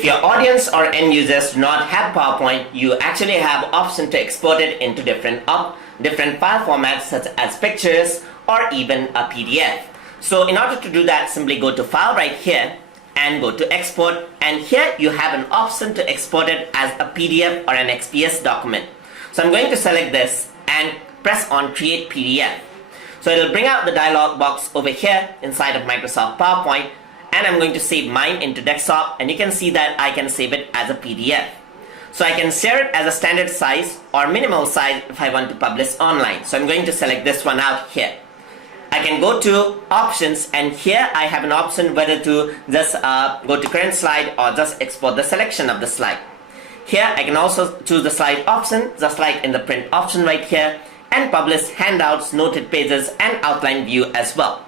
If your audience or end users do not have PowerPoint, you actually have option to export it into different file formats such as pictures or even a PDF. So in order to do that, simply go to File right here and go to Export, and here you have an option to export it as a PDF or an XPS document. So I'm going to select this and press on Create PDF. So it'll bring out the dialog box over here inside of Microsoft PowerPoint, and I'm going to save mine into desktop, and you can see that I can save it as a PDF. So I can share it as a standard size or minimal size if I want to publish online. So I'm going to select this one out here. I can go to options, and here I have an option whether to just go to current slide or just export the selection of the slide. Here I can also choose the slide option just like in the print option right here, and publish handouts, noted pages and outline view as well.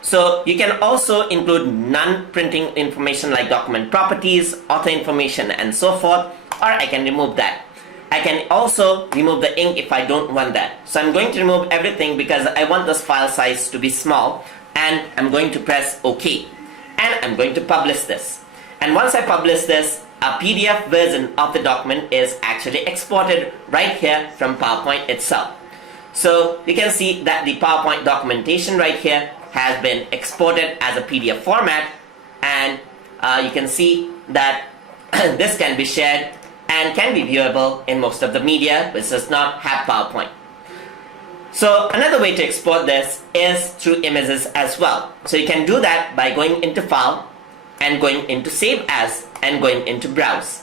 So you can also include non-printing information like document properties, author information and so forth, or I can remove that. I can also remove the ink if I don't want that. So I'm going to remove everything because I want this file size to be small, and I'm going to press OK. And I'm going to publish this. And once I publish this, a PDF version of the document is actually exported right here from PowerPoint itself. So you can see that the PowerPoint documentation right here has been exported as a PDF format, and you can see that this can be shared and can be viewable in most of the media which does not have PowerPoint. So another way to export this is through images as well. So you can do that by going into File and going into Save As and going into Browse.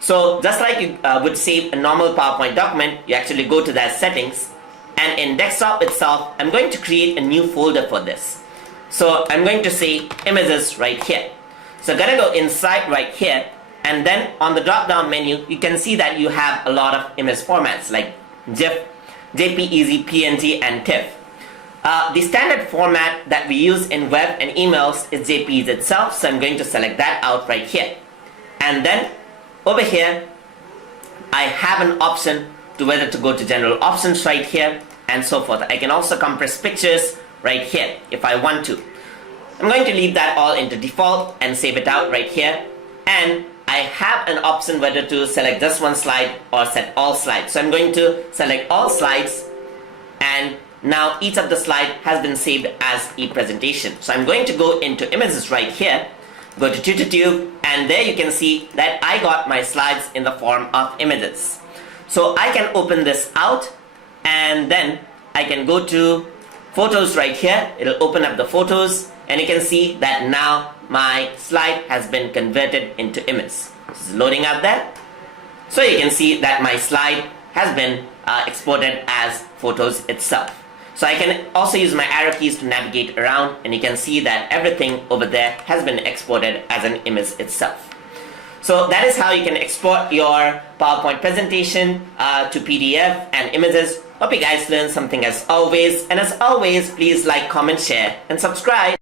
So just like you would save a normal PowerPoint document, you actually go to that settings, and in desktop itself I'm going to create a new folder for this. So I'm going to say images right here. So I'm gonna go inside right here, and then on the drop down menu you can see that you have a lot of image formats like GIF, JPEG, PNG and TIFF. The standard format that we use in web and emails is JPEG itself, so I'm going to select that out right here. And then over here I have an option to whether to go to general options right here and so forth. I can also compress pictures right here if I want to. I'm going to leave that all into default and save it out right here, and I have an option whether to select just one slide or set all slides. So I'm going to select all slides, and now each of the slide has been saved as a presentation. So I'm going to go into images right here, go to TutorTube, and there you can see that I got my slides in the form of images. So I can open this out, and then I can go to photos right here. It'll open up the photos, and you can see that now my slide has been converted into image. This is loading up there. So you can see that my slide has been exported as photos itself. So I can also use my arrow keys to navigate around, and you can see that everything over there has been exported as an image itself. So that is how you can export your PowerPoint presentation to PDF and images. Hope you guys learned something as always, and as always, please like, comment, share and subscribe.